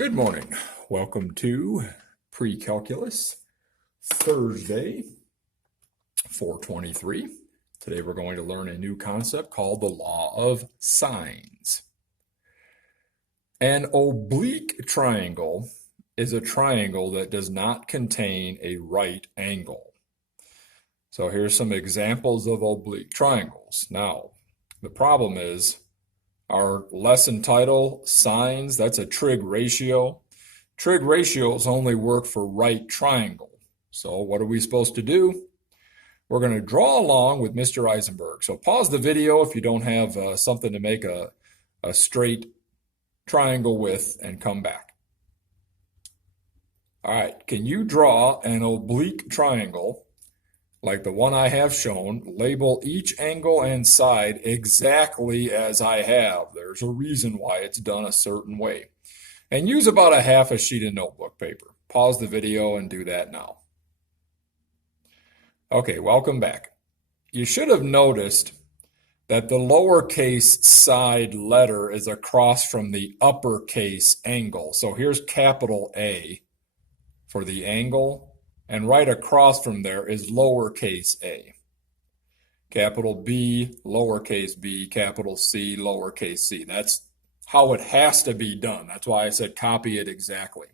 Good morning. Welcome to Precalculus, Thursday, 4/23. Today we're going to learn a new concept called the law of sines. An oblique triangle is a triangle that does not contain a right angle. So here's some examples of oblique triangles. Now, the problem is our lesson title, sines, that's a trig ratio. Trig ratios only work for right triangle. So what are we supposed to do? We're going to draw along with Mr. Eisenberg. So pause the video if you don't have something to make a straight triangle with and come back. All right, can you draw an oblique triangle like the one I have shown? Label each angle and side exactly as I have. There's a reason why it's done a certain way. And use about a half a sheet of notebook paper. Pause the video and do that now. Okay, welcome back. You should have noticed that the lowercase side letter is across from the uppercase angle. So here's capital A for the angle. And right across from there is lowercase a. Capital B, lowercase b, capital C, lowercase c. That's how it has to be done. That's why I said copy it exactly.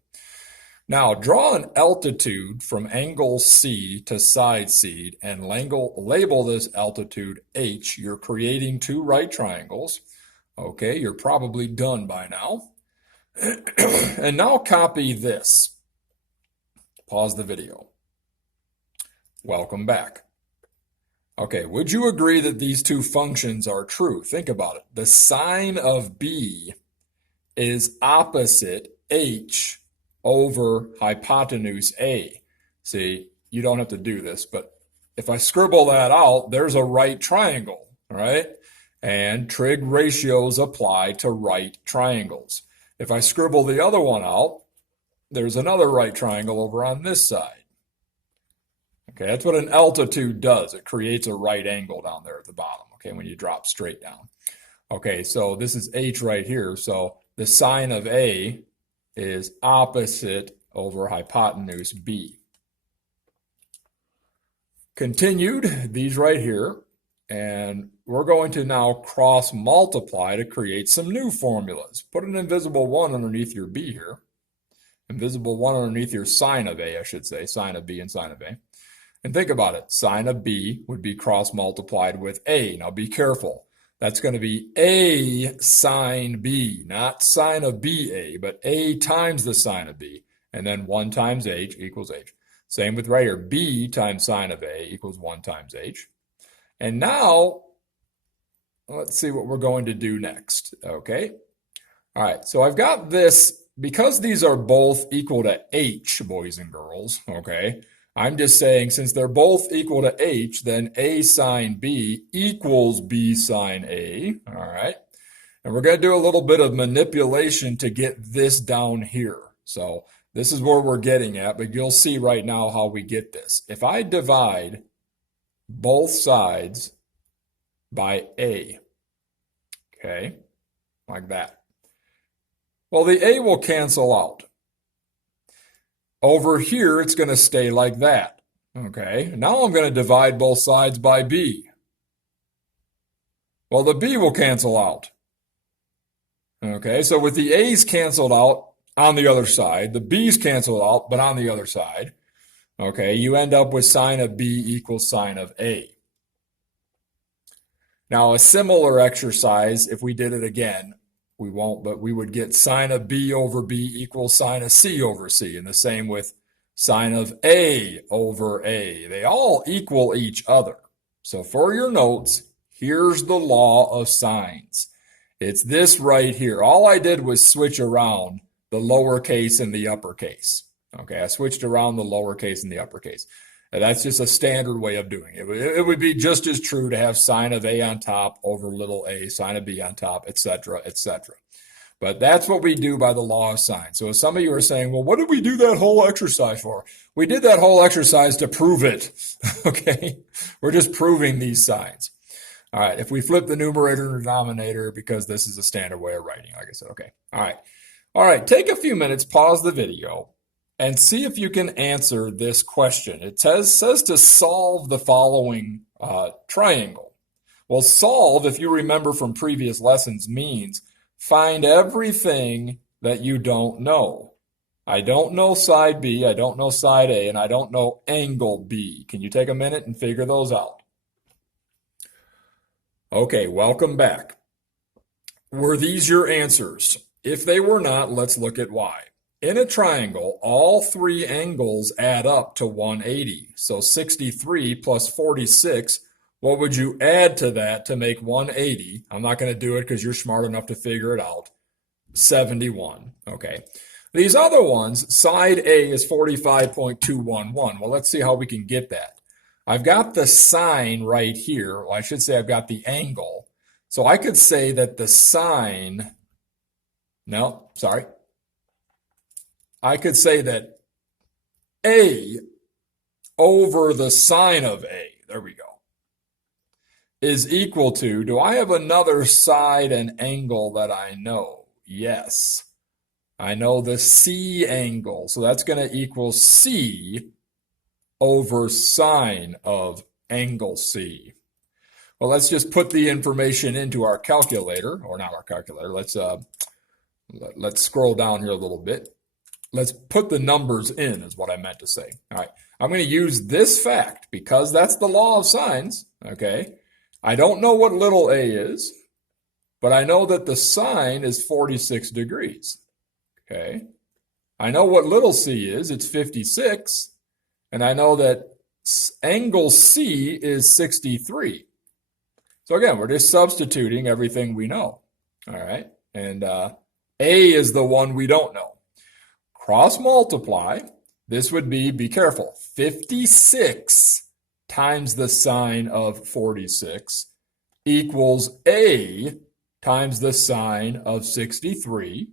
Now, draw an altitude from angle C to side C and label this altitude H. You're creating two right triangles. Okay, you're probably done by now. And now copy this. Pause the video. Welcome back. Okay, would you agree that these two functions are true? Think about it. The sine of B is opposite H over hypotenuse A. See, you don't have to do this, but if I scribble that out, there's a right triangle, all right? And trig ratios apply to right triangles. If I scribble the other one out, there's another right triangle over on this side. Okay, that's what an altitude does. It creates a right angle down there at the bottom, okay, when you drop straight down. Okay, so this is H right here. So the sine of A is opposite over hypotenuse B. Continued, these right here, and we're going to now cross multiply to create some new formulas. Put an invisible 1 underneath your B here. Invisible 1 underneath your sine of A, I should say, sine of B and sine of A. And think about it. Sine of B would be cross multiplied with A. Now be careful. That's going to be A sine B, not sine of BA, but A times the sine of B. And then 1 times H equals H. Same with right here. B times sine of A equals 1 times H. And now, let's see what we're going to do next. Okay. All right. So I've got this. Because these are both equal to H, boys and girls, okay, I'm just saying since they're both equal to H, then A sine B equals B sine A, all right? And we're going to do a little bit of manipulation to get this down here. So this is where we're getting at, but you'll see right now how we get this. If I divide both sides by A, okay, like that. Well, the A will cancel out. Over here, it's going to stay like that. Okay, now I'm going to divide both sides by B. Well, the B will cancel out. Okay, so with the A's canceled out on the other side, the B's canceled out, but on the other side, okay, you end up with sine of B equals sine of A. Now, a similar exercise, if we did it again, we won't, but we would get sine of B over B equals sine of C over C. And the same with sine of A over A. They all equal each other. So for your notes, here's the law of sines. It's this right here. All I did was switch around the lowercase and the uppercase. Okay, I switched around the lowercase and the uppercase. And that's just a standard way of doing it. It would be just as true to have sine of A on top over little a, sine of B on top, etc., etc. But that's what we do by the law of sines. So if some of you are saying, well, what did we do that whole exercise for? We did that whole exercise to prove it, okay? We're just proving these signs. All right, if we flip the numerator and denominator, because this is a standard way of writing, like I said, okay. All right. All right, take a few minutes, pause the video, and see if you can answer this question. It says to solve the following triangle. Well, solve, if you remember from previous lessons, means find everything that you don't know. I don't know side B, I don't know side A, and I don't know angle B. Can you take a minute and figure those out? Okay, welcome back. Were these your answers? If they were not, let's look at why. In a triangle, all three angles add up to 180. So 63 plus 46, what would you add to that to make 180? I'm not going to do it because you're smart enough to figure it out. 71, okay. These other ones, side A is 45.211. Well, let's see how we can get that. I've got the sine right here. Well, I should say I've got the angle. So I could say that the sine, no, sorry. I could say that A over the sine of A, there we go, is equal to, do I have another side and angle that I know? Yes. I know the C angle, so that's going to equal C over sine of angle C. Well, let's just put the information into our calculator, or not our calculator. Let's scroll down here a little bit. Let's put the numbers in, is what I meant to say. All right, I'm going to use this fact because that's the law of sines, okay? I don't know what little a is, but I know that the sine is 46 degrees, okay? I know what little c is, it's 56, and I know that angle C is 63. So again, we're just substituting everything we know, all right? And A is the one we don't know. Cross multiply, this would be careful, 56 times the sine of 46 equals A times the sine of 63.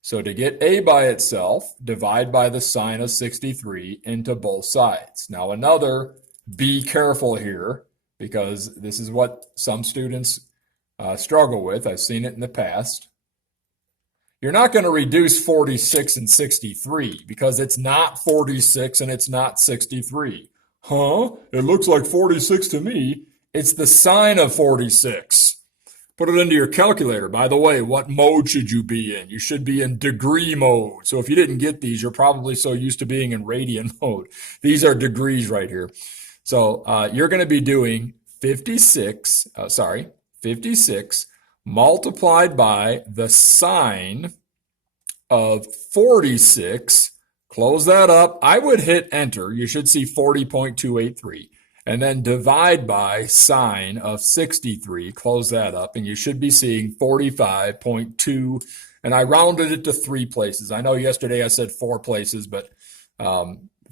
So to get A by itself, divide by the sine of 63 into both sides. Now another, be careful here, because this is what some students struggle with. I've seen it in the past. You're not going to reduce 46 and 63 because it's not 46 and it's not 63. Huh? It looks like 46 to me. It's the sine of 46. Put it into your calculator. By the way, what mode should you be in? You should be in degree mode. So if you didn't get these, you're probably so used to being in radian mode. These are degrees right here. So you're going to be doing 56 multiplied by the sine of 46. Close that up. I would hit enter. You should see 40.283. And then divide by sine of 63. Close that up. And you should be seeing 45.2. And I rounded it to 3 places. I know yesterday I said 4 places, but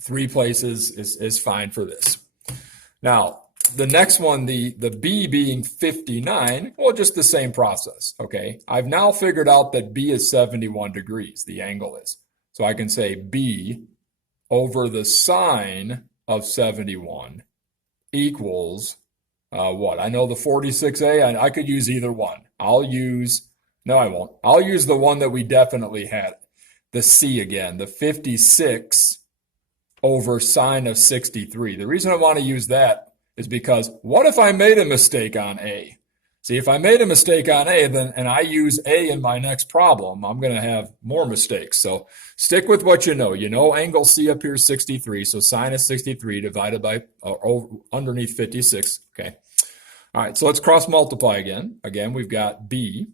3 places is fine for this. Now, the next one, the B being 59, well, just the same process, okay? I've now figured out that B is 71 degrees, the angle is. So I can say B over the sine of 71 equals what? I know the 46A, I could use either one. No, I won't. I'll use the one that we definitely had, the C again, the 56 over sine of 63. The reason I want to use that is because what if I made a mistake on A? See, if I made a mistake on A, and I use A in my next problem, I'm going to have more mistakes. So stick with what you know. You know angle C up here is 63, so sine of 63 divided by underneath 56. Okay. All right, so let's cross multiply again. Again, we've got B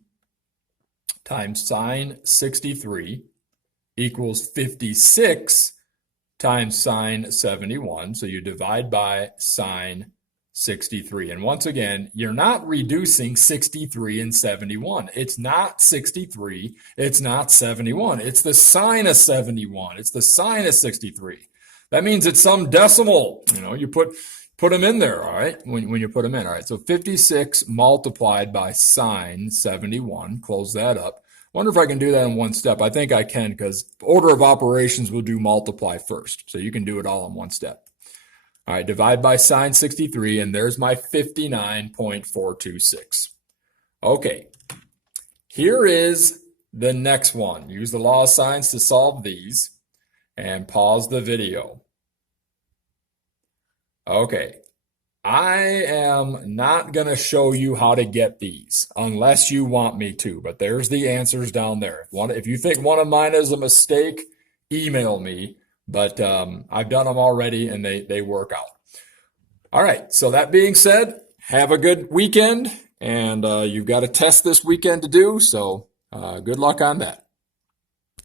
times sine 63 equals 56 times sine 71. So you divide by sine 63. And once again, you're not reducing 63 and 71. It's not 63. It's not 71. It's the sine of 71. It's the sine of 63. That means it's some decimal. You know, you put them in there, all right, when you put them in. All right, so 56 multiplied by sine 71. Close that up. Wonder if I can do that in one step. I think I can, because order of operations will do multiply first. So you can do it all in one step. All right, divide by sine 63, and there's my 59.426. Okay, here is the next one. Use the law of sines to solve these and pause the video. Okay, I am not going to show you how to get these unless you want me to, but there's the answers down there. If you think one of mine is a mistake, email me, but I've done them already and they work out. All right, so that being said, have a good weekend, and you've got a test this weekend to do, so good luck on that.